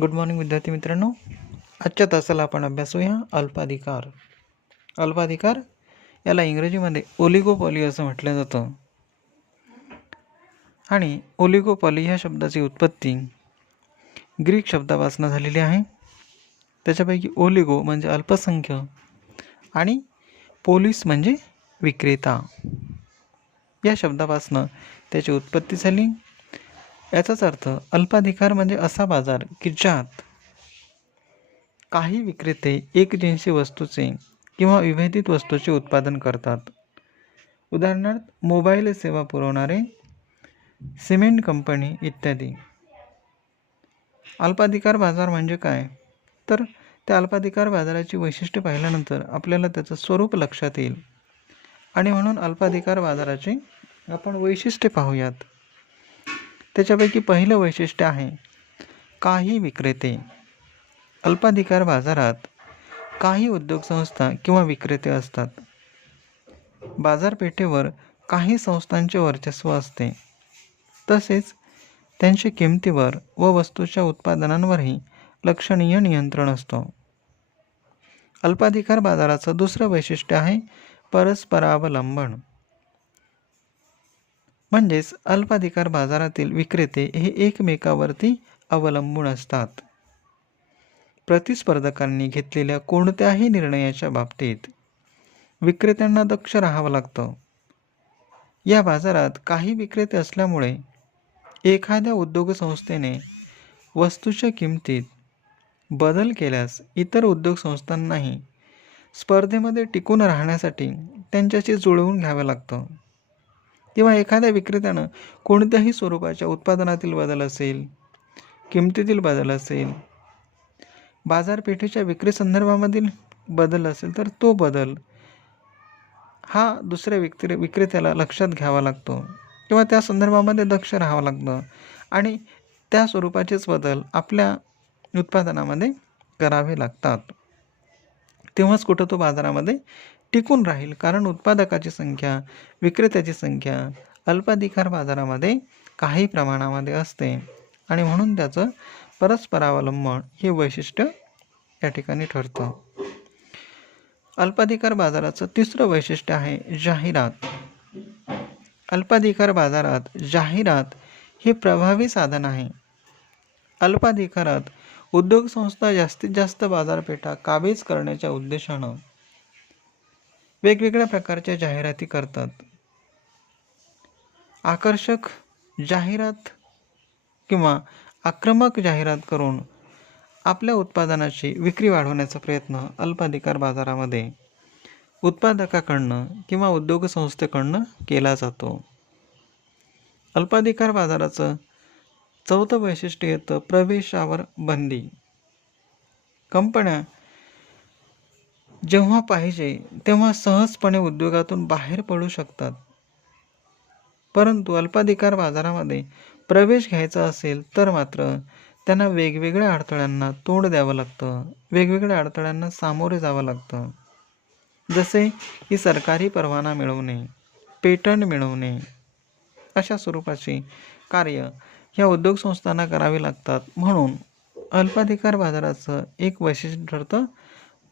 Good morning विद्यार्थी मित्रांनो. आजच्या तासाला आपण अभ्यासूया अल्पाधिकार. अल्पाधिकार याला इंग्रजीमध्ये ओलिगोपॉली असं म्हटलं जातं. आणि ओलिगोपॉली ह्या शब्दाची उत्पत्ती ग्रीक शब्दापासून झालेली आहे. त्याच्यापैकी ओलिगो म्हणजे अल्पसंख्य आणि पोलीस म्हणजे विक्रेता. या शब्दापासनं त्याची उत्पत्ती झाली. याचाच अर्थ अल्पाधिकार म्हणजे असा बाजार की ज्यात काही विक्रेते एकजिन्सी वस्तूचे किंवा विभेदित वस्तूचे उत्पादन करतात. उदाहरणार्थ मोबाईल सेवा पुरवणारे सिमेंट कंपनी इत्यादी. अल्पाधिकार बाजार म्हणजे काय? तर त्या अल्पाधिकार बाजाराची वैशिष्ट्ये पाहिल्यानंतर आपल्याला त्याचं स्वरूप लक्षात येईल. आणि म्हणून अल्पाधिकार बाजाराचे आपण वैशिष्ट्ये पाहूयात. त्याच्यापैकी पहिलं वैशिष्ट्य आहे काही विक्रेते. अल्पाधिकार बाजारात काही उद्योगसंस्था किंवा विक्रेते असतात. बाजारपेठेवर काही संस्थांचे वर्चस्व असते. तसेच त्यांच्या किमतीवर व वस्तूच्या उत्पादनांवरही लक्षणीय नियंत्रण असतो. अल्पाधिकार बाजाराचं दुसरं वैशिष्ट्य आहे परस्परावलंबन. म्हणजेच अल्पाधिकार बाजारातील विक्रेते हे एकमेकावरती अवलंबून असतात. प्रतिस्पर्धकांनी घेतलेल्या कोणत्याही निर्णयाच्या बाबतीत विक्रेत्यांना दक्ष राहावं लागतं. या बाजारात काही विक्रेते असल्यामुळे एखाद्या उद्योगसंस्थेने वस्तूच्या किमतीत बदल केल्यास इतर उद्योगसंस्थांनाही स्पर्धेमध्ये टिकून राहण्यासाठी त्यांच्याशी जुळवून घ्यावं लागतं. किंवा एखाद्या विक्रेत्यानं कोणत्याही स्वरूपाच्या उत्पादनातील बदल असेल किमतीतील बदल असेल बाजारपेठेच्या विक्री संदर्भामधील बदल असेल तर तो बदल हा दुसऱ्या विक्रे विक्रेत्याला लक्षात घ्यावा लागतो किंवा त्या संदर्भामध्ये दक्ष राहावं लागतं आणि त्या स्वरूपाचेच बदल आपल्या उत्पादनामध्ये करावे लागतात. तेव्हाच कुठं तो बाजारामध्ये टिकून राहील. कारण उत्पादकाची संख्या विक्रेत्याची संख्या अल्पाधिकार बाजारामध्ये काही प्रमाणामध्ये असते. आणि म्हणून त्याचं परस्परावलंबन हे वैशिष्ट्य या ठिकाणी ठरतं. अल्पाधिकार बाजाराचं तिसरं वैशिष्ट्य आहे जाहिरात. अल्पाधिकार बाजारात जाहिरात हे प्रभावी साधन आहे. अल्पाधिकारात उद्योगसंस्था जास्तीत जास्त बाजारपेठा काबीज करण्याच्या उद्देशानं वेगवेगळ्या प्रकारच्या जाहिराती करतात. आकर्षक जाहिरात किंवा आक्रमक जाहिरात करून आपल्या उत्पादनाची विक्री वाढवण्याचा प्रयत्न अल्पाधिकार बाजारामध्ये उत्पादकाकडनं किंवा उद्योगसंस्थेकडनं केला जातो. अल्पाधिकार बाजाराचं चौथं वैशिष्ट्य येतं प्रवेशावर बंदी. कंपन्या जेव्हा पाहिजे तेव्हा सहजपणे उद्योगातून बाहेर पडू शकतात. परंतु अल्पाधिकार बाजारामध्ये प्रवेश घ्यायचा असेल तर मात्र त्यांना वेगवेगळ्या अडथळ्यांना तोंड द्यावं लागतं. वेगवेगळ्या अडथळ्यांना सामोरे जावं लागतं. जसे की सरकारी परवाना मिळवणे पेटंट मिळवणे अशा स्वरूपाची कार्य ह्या उद्योगसंस्थांना करावी लागतात. म्हणून अल्पाधिकार बाजाराचं एक वैशिष्ट्य ठरतं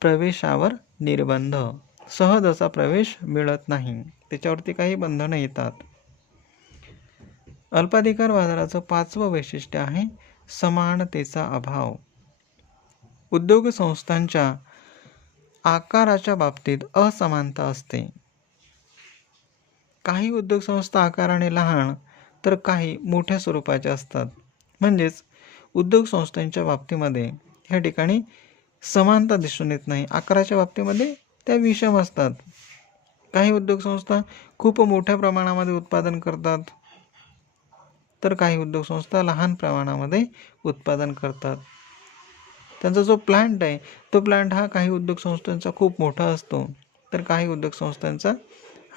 प्रवेशावर निर्बंध. सहज असा प्रवेश मिळत नाही. त्याच्यावरती काही बंधनं येतात. अल्पाधिकार बाजाराचं पाचवं वैशिष्ट्य आहे समानतेचा अभाव. उद्योग संस्थांच्या आकाराच्या बाबतीत असमानता असते. काही उद्योगसंस्था आकाराने लहान तर काही मोठ्या स्वरूपाच्या असतात. म्हणजेच उद्योग संस्थांच्या बाबतीमध्ये ह्या ठिकाणी समानता दिसून येत नाही. आकाराच्या बाबतीमध्ये त्या विषम असतात. काही उद्योगसंस्था खूप मोठ्या प्रमाणामध्ये उत्पादन करतात तर काही उद्योगसंस्था लहान प्रमाणामध्ये उत्पादन करतात. त्यांचा जो प्लांट आहे तो प्लांट हा काही उद्योगसंस्थांचा खूप मोठा असतो तर काही उद्योगसंस्थांचा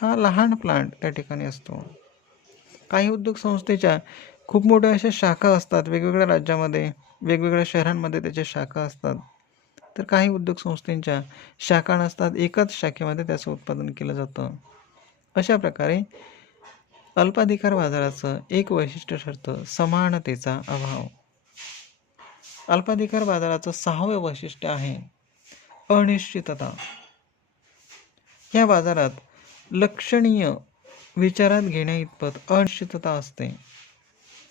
हा लहान प्लांट त्या ठिकाणी असतो. काही उद्योगसंस्थेच्या खूप मोठ्या अशा शाखा असतात वेगवेगळ्या राज्यामध्ये वेगवेगळ्या शहरांमध्ये त्याच्या शाखा असतात. तर काही उद्योग उद्योगसंस्थेंच्या शाखा नसतात. एकाच शाखेमध्ये त्याचं उत्पादन केलं जातं. अशा प्रकारे अल्पाधिकार बाजाराचं एक वैशिष्ट्य ठरतं समानतेचा अभाव. अल्पाधिकार बाजाराचं सहावं वैशिष्ट्य आहे अनिश्चितता. या बाजारात लक्षणीय विचारात घेण्याइतपत अनिश्चितता असते.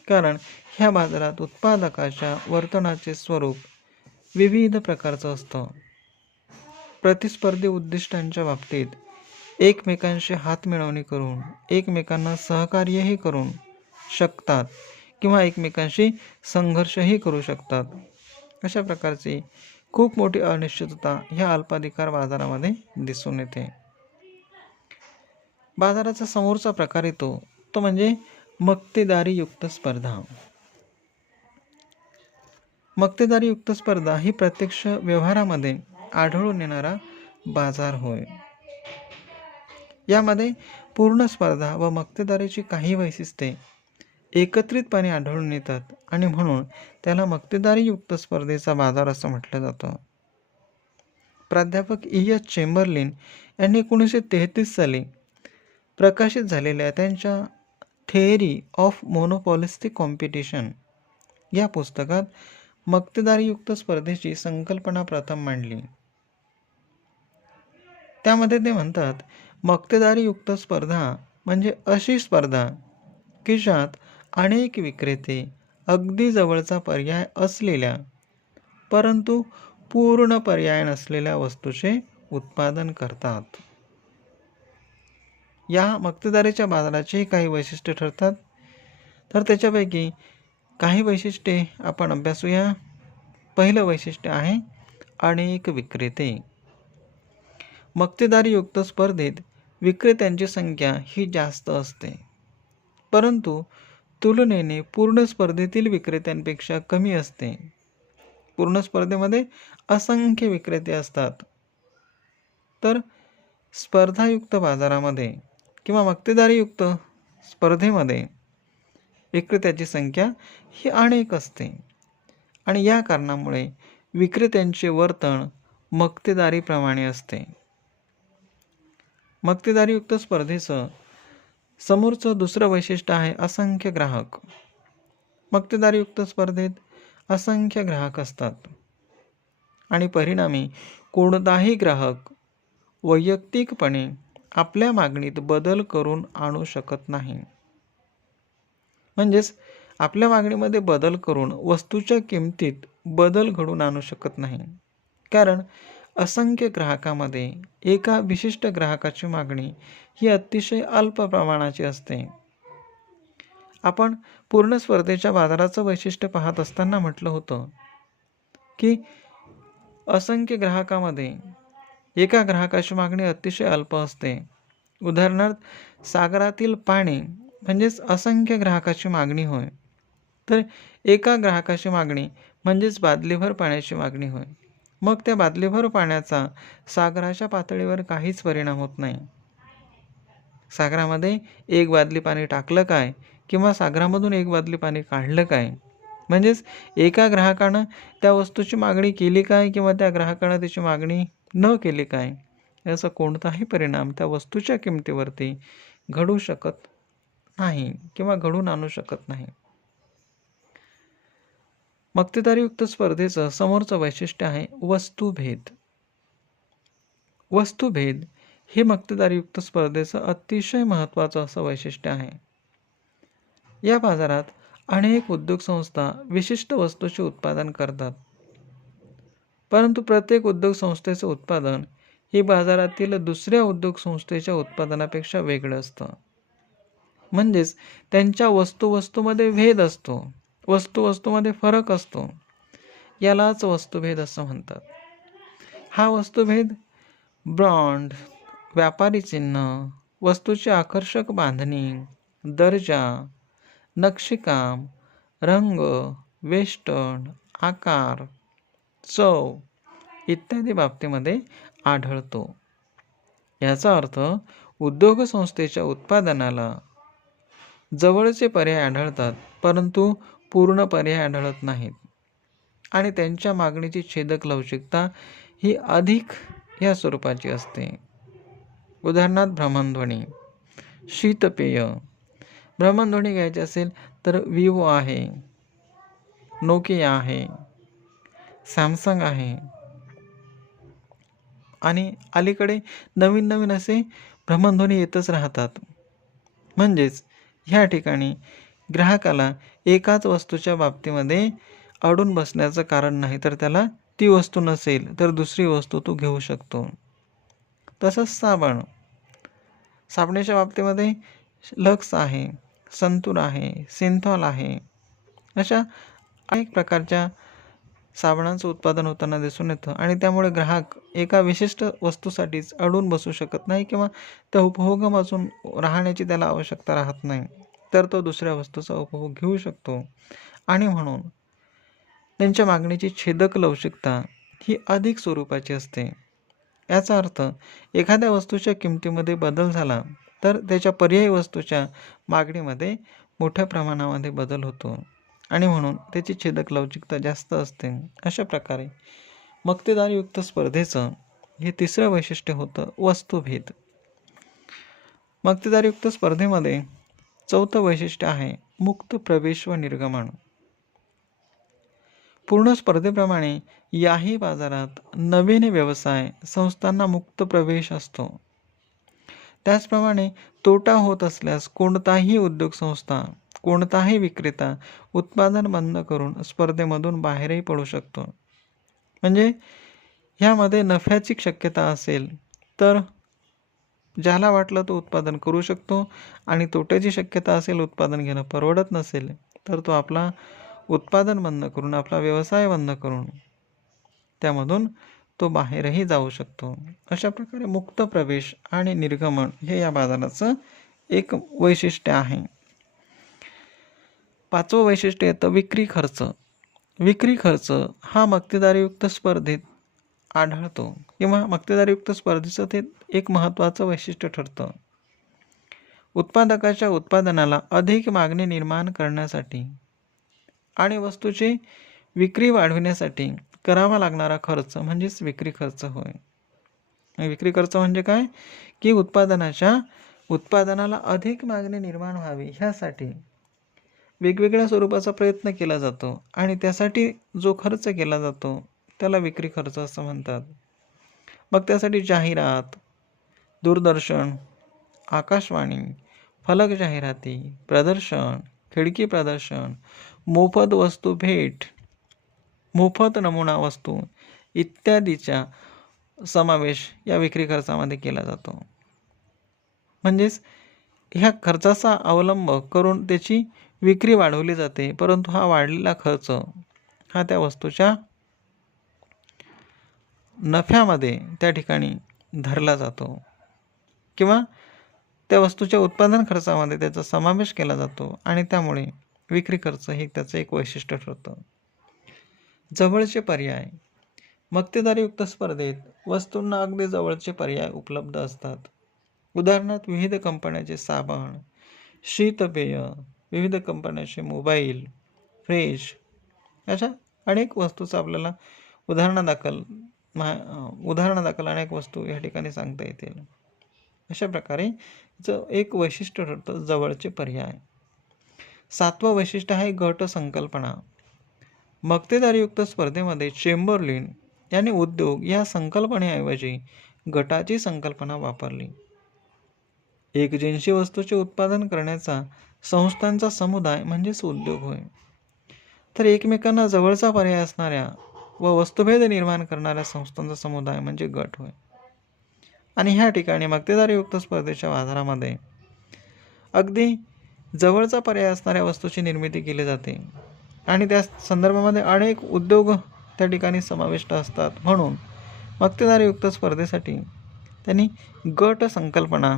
कारण ह्या बाजारात उत्पादकाच्या वर्तनाचे स्वरूप विविध प्रकारचं असतं. प्रतिस्पर्धी उद्दिष्टांच्या बाबतीत एकमेकांशी हात मिळवणी करून एकमेकांना सहकार्यही करून शकतात किंवा एकमेकांशी संघर्षही करू शकतात. अशा प्रकारची खूप मोठी अनिश्चितता ह्या अल्पाधिकार बाजारामध्ये दिसून येते. बाजाराचा समोरचा प्रकार येतो. तो म्हणजे मक्तेदारीयुक्त स्पर्धा. मक्तेदारीयुक्त स्पर्धा ही प्रत्यक्ष व्यवहारामध्ये आढळून येणारा बाजार होय. यामध्ये पूर्ण स्पर्धा व मक्तेदारीची काही वैशिष्ट्ये एकत्रितपणे आढळून येतात आणि म्हणून त्याला मक्तेदारीयुक्त स्पर्धेचा बाजार असं म्हटलं जातं. प्राध्यापक ई. एस. चेंबरलिन यांनी एकोणीसशे तेहतीस साली प्रकाशित झालेल्या त्यांच्या थेअरी ऑफ मोनोपॉलिस्टिक कॉम्पिटिशन या पुस्तकात मक्तेदारीयुक्त स्पर्धेची संकल्पना प्रथम मांडली. त्यामध्ये ते म्हणतात मक्तेदारीयुक्त स्पर्धा म्हणजे अशी स्पर्धा की ज्यात अनेक विक्रेते अगदी जवळचा पर्याय असलेल्या परंतु पूर्ण पर्याय नसलेल्या वस्तूचे उत्पादन करतात. या मक्तेदारीच्या बाजाराचेही काही वैशिष्ट्ये ठरतात. तर त्याच्यापैकी काही वैशिष्ट्ये आपण अभ्यासूया. पहिलं वैशिष्ट्य आहे अनेक विक्रेते. मक्तेदारीयुक्त स्पर्धेत विक्रेत्यांची संख्या ही जास्त असते. परंतु तुलनेने पूर्ण स्पर्धेतील विक्रेत्यांपेक्षा कमी असते. पूर्ण स्पर्धेमध्ये असंख्य विक्रेते असतात. तर स्पर्धायुक्त बाजारामध्ये किंवा मक्तेदारीयुक्त स्पर्धेमध्ये विक्रेत्याची संख्या ही अनेक असते. आणि या कारणामुळे विक्रेत्यांचे वर्तन मक्तेदारीप्रमाणे असते. मक्तेदारीयुक्त स्पर्धेचं समोरचं दुसरं वैशिष्ट्य आहे असंख्य ग्राहक. मक्तेदारीयुक्त स्पर्धेत असंख्य ग्राहक असतात. आणि परिणामी कोणताही ग्राहक वैयक्तिकपणे आपल्या मागणीत बदल करून आणू शकत नाही. म्हणजेच आपल्या मागणीमध्ये बदल करून वस्तूच्या किमतीत बदल घडून आणू शकत नाही. कारण असंख्य ग्राहकामध्ये एका विशिष्ट ग्राहकाची मागणी ही अतिशय अल्प प्रमाणाची असते. आपण पूर्ण स्पर्धेच्या बाजाराचं वैशिष्ट्य पाहत असताना म्हटलं होतं की असंख्य ग्राहकामध्ये एका ग्राहकाची मागणी अतिशय अल्प असते. उदाहरणार्थ सागरातील पाणी म्हणजेच असंख्य ग्राहकाची मागणी होय. तर एका ग्राहकाची मागणी म्हणजेच बादलीभर पाण्याची मागणी होय. मग त्या बादलीभर पाण्याचा सागराच्या पातळीवर काहीच परिणाम होत नाही. सागरामध्ये एक बादली पाणी टाकलं काय? किंवा सागरामधून एक बादली पाणी काढलं काय? म्हणजेच एका ग्राहकानं त्या वस्तूची मागणी केली काय? किंवा त्या ग्राहकानं त्याची मागणी न केली काय? याचा कोणताही परिणाम त्या वस्तूच्या किमतीवरती घडू शकत नाही किंवा घडून आणू शकत नाही. मक्तेदारीयुक्त स्पर्धेचं समोरचं वैशिष्ट्य आहे वस्तुभेद. वस्तुभेद हे मक्तेदारीयुक्त स्पर्धेचं अतिशय महत्त्वाचं असं वैशिष्ट्य आहे. या बाजारात अनेक उद्योग संस्था विशिष्ट वस्तूचे उत्पादन करतात. परंतु प्रत्येक उद्योग संस्थेचं उत्पादन हे बाजारातील दुसऱ्या उद्योग संस्थेच्या उत्पादनापेक्षा वेगळं असतं. म्हणजेच त्यांच्या वस्तू वस्तूमध्ये भेद असतो. वस्तू वस्तूमध्ये फरक असतो. यालाच वस्तुभेद असं म्हणतात. हा वस्तुभेद ब्रँड व्यापारी चिन्ह वस्तूची आकर्षक बांधणी दर्जा नक्षीकाम रंग वेस्टर्न आकार चव इत्यादी बाबतीमध्ये आढळतो. याचा अर्थ उद्योग संस्थेच्या उत्पादनाला जवळचे पर्याय आढळतात परंतु पूर्ण पर्याय आढळत नाहीत. आणि त्यांच्या मागणीची छेदक लवचिकता ही अधिक या स्वरूपाची असते. उदाहरणार्थ भ्रमणध्वनी. शीतपेय. भ्रमणध्वनी घ्यायची असेल तर विवो आहे. नोकिया आहे. सॅमसंग आहे. आणि अलीकडे नवीन नवीन असे भ्रमणध्वनी येतच राहतात. म्हणजेच ह्या ठिकाणी ग्राहकाला एकाच वस्तूच्या बाबतीमध्ये अडून बसण्याचं कारण नाही तर त्याला ती वस्तू नसेल तर दुसरी वस्तू तो घेऊ शकतो. तसंच साबण. साबणाच्या बाबतीमध्ये लक्स आहे संतूर आहे सिंथॉल आहे. अशा अनेक प्रकारच्या साबणांचं उत्पादन होताना दिसून येतं आणि त्यामुळे ग्राहक एका विशिष्ट वस्तूसाठीच अडून बसू शकत नाही किंवा त्या उपभोगापासून राहण्याची त्याला आवश्यकता राहत नाही. तर तो दुसऱ्या वस्तूचा उपभोग घेऊ शकतो. आणि म्हणून त्यांच्या मागणीची छेदक लवचिकता ही अधिक स्वरूपाची असते. याचा अर्थ एखाद्या वस्तूच्या किमतीमध्ये बदल झाला तर त्याच्या पर्यायी वस्तूच्या मागणीमध्ये मोठ्या प्रमाणामध्ये बदल होतो. आणि म्हणून त्याची छेदक लवचिकता जास्त असते. अशा प्रकारे मक्तेदारयुक्त स्पर्धेचं हे तिसरं वैशिष्ट्य होतं वस्तुभेद. मक्तेदारयुक्त स्पर्धेमध्ये चौथं वैशिष्ट्य आहे मुक्त प्रवेश व निर्गमन. पूर्ण स्पर्धेप्रमाणे याही बाजारात नवीन व्यवसाय संस्थांना मुक्त प्रवेश असतो. त्याचप्रमाणे तोटा होत असल्यास कोणताही उद्योग संस्था कोणताही विक्रेता उत्पादन बंद करून स्पर्धेमधून बाहेरही पडू शकतो. म्हणजे ह्यामध्ये नफ्याची शक्यता असेल तर ज्याला वाटलं तो उत्पादन करू शकतो आणि तोट्याची शक्यता असेल उत्पादन घेणं परवडत नसेल तर तो आपला उत्पादन बंद करून आपला व्यवसाय बंद करून त्यामधून तो बाहेरही जाऊ शकतो. अशा प्रकारे मुक्त प्रवेश आणि निर्गमन हे या बाजाराचं एक वैशिष्ट्य आहे. पाचवं वैशिष्ट्य येतं विक्री खर्च. विक्री खर्च हा मक्तेदारीयुक्त स्पर्धेत आढळतो किंवा मक्तेदारीयुक्त स्पर्धेचं ते एक महत्त्वाचं वैशिष्ट्य ठरतं. उत्पादकाच्या उत्पादनाला अधिक मागणी निर्माण करण्यासाठी आणि वस्तूची विक्री वाढविण्यासाठी करावा लागणारा खर्च म्हणजेच विक्री खर्च होय. विक्री खर्च म्हणजे काय? की उत्पादनाच्या उत्पादनाला अधिक मागणी निर्माण व्हावी ह्यासाठी वेगवेगळ्या स्वरूपाचा प्रयत्न केला जातो आणि त्यासाठी जो खर्च केला जातो त्याला विक्री खर्च असं म्हणतात. मग त्यासाठी जाहिरात दूरदर्शन आकाशवाणी फलक जाहिराती प्रदर्शन खिडकी प्रदर्शन मोफत वस्तू भेट मोफत नमुना वस्तू इत्यादीचा समावेश या विक्री खर्चामध्ये केला जातो. म्हणजेच ह्या खर्चाचा अवलंब करून त्याची विक्री वाढवली जाते परंतु हा वाढलेला खर्च हा त्या वस्तूच्या नफ्यामध्ये त्या ठिकाणी धरला जातो किंवा त्या वस्तूच्या उत्पादन खर्चामध्ये त्याचा समावेश केला जातो आणि त्यामुळे विक्री खर्च हे त्याचं एक वैशिष्ट्य ठरतं. जवळचे पर्याय. मक्तेदारीयुक्त स्पर्धेत वस्तूंना अगदी जवळचे पर्याय उपलब्ध असतात. उदाहरणार्थ विविध कंपन्याचे साबण शीतपेय विविध कंपन्याचे मोबाईल फ्रेश अशा अनेक वस्तूचं आपल्याला उदाहरणादाखल मा उदाहरणादाखल अनेक वस्तू या ठिकाणी सांगता येतील. अशा प्रकारे एक वैशिष्ट्य ठरतं जवळचे पर्याय. सातवं वैशिष्ट्य आहे गट संकल्पना. मक्तेदारीयुक्त स्पर्धेमध्ये चेंबरलिन यांनी उद्योग या संकल्पनेऐवजी गटाची संकल्पना वापरली. एक वस्तूचे उत्पादन करण्याचा संस्थांचा समुदाय म्हणजेच उद्योग होय. तर एकमेकांना जवळचा पर्याय असणाऱ्या व वस्तुभेद निर्माण करणाऱ्या संस्थांचा समुदाय म्हणजे गट होय. आणि ह्या ठिकाणी मक्तेदारीयुक्त स्पर्धेच्या बाजारामध्ये अगदी जवळचा पर्याय असणाऱ्या वस्तूची निर्मिती केली जाते. आणि त्या संदर्भामध्ये अनेक उद्योग त्या ठिकाणी समाविष्ट असतात. म्हणून मक्तेदारीयुक्त स्पर्धेसाठी त्यांनी गट संकल्पना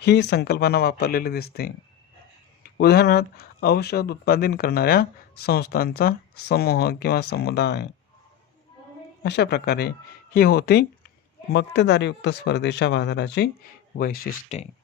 ही संकल्पना वापरलेली दिसते. उदाहरणार्थ औषध उत्पादन करणाऱ्या संस्थांचा समूह किंवा समुदाय. अशा प्रकारे ही होती मक्तेदारीयुक्त स्पर्धेच्या बाजाराची वैशिष्ट्ये.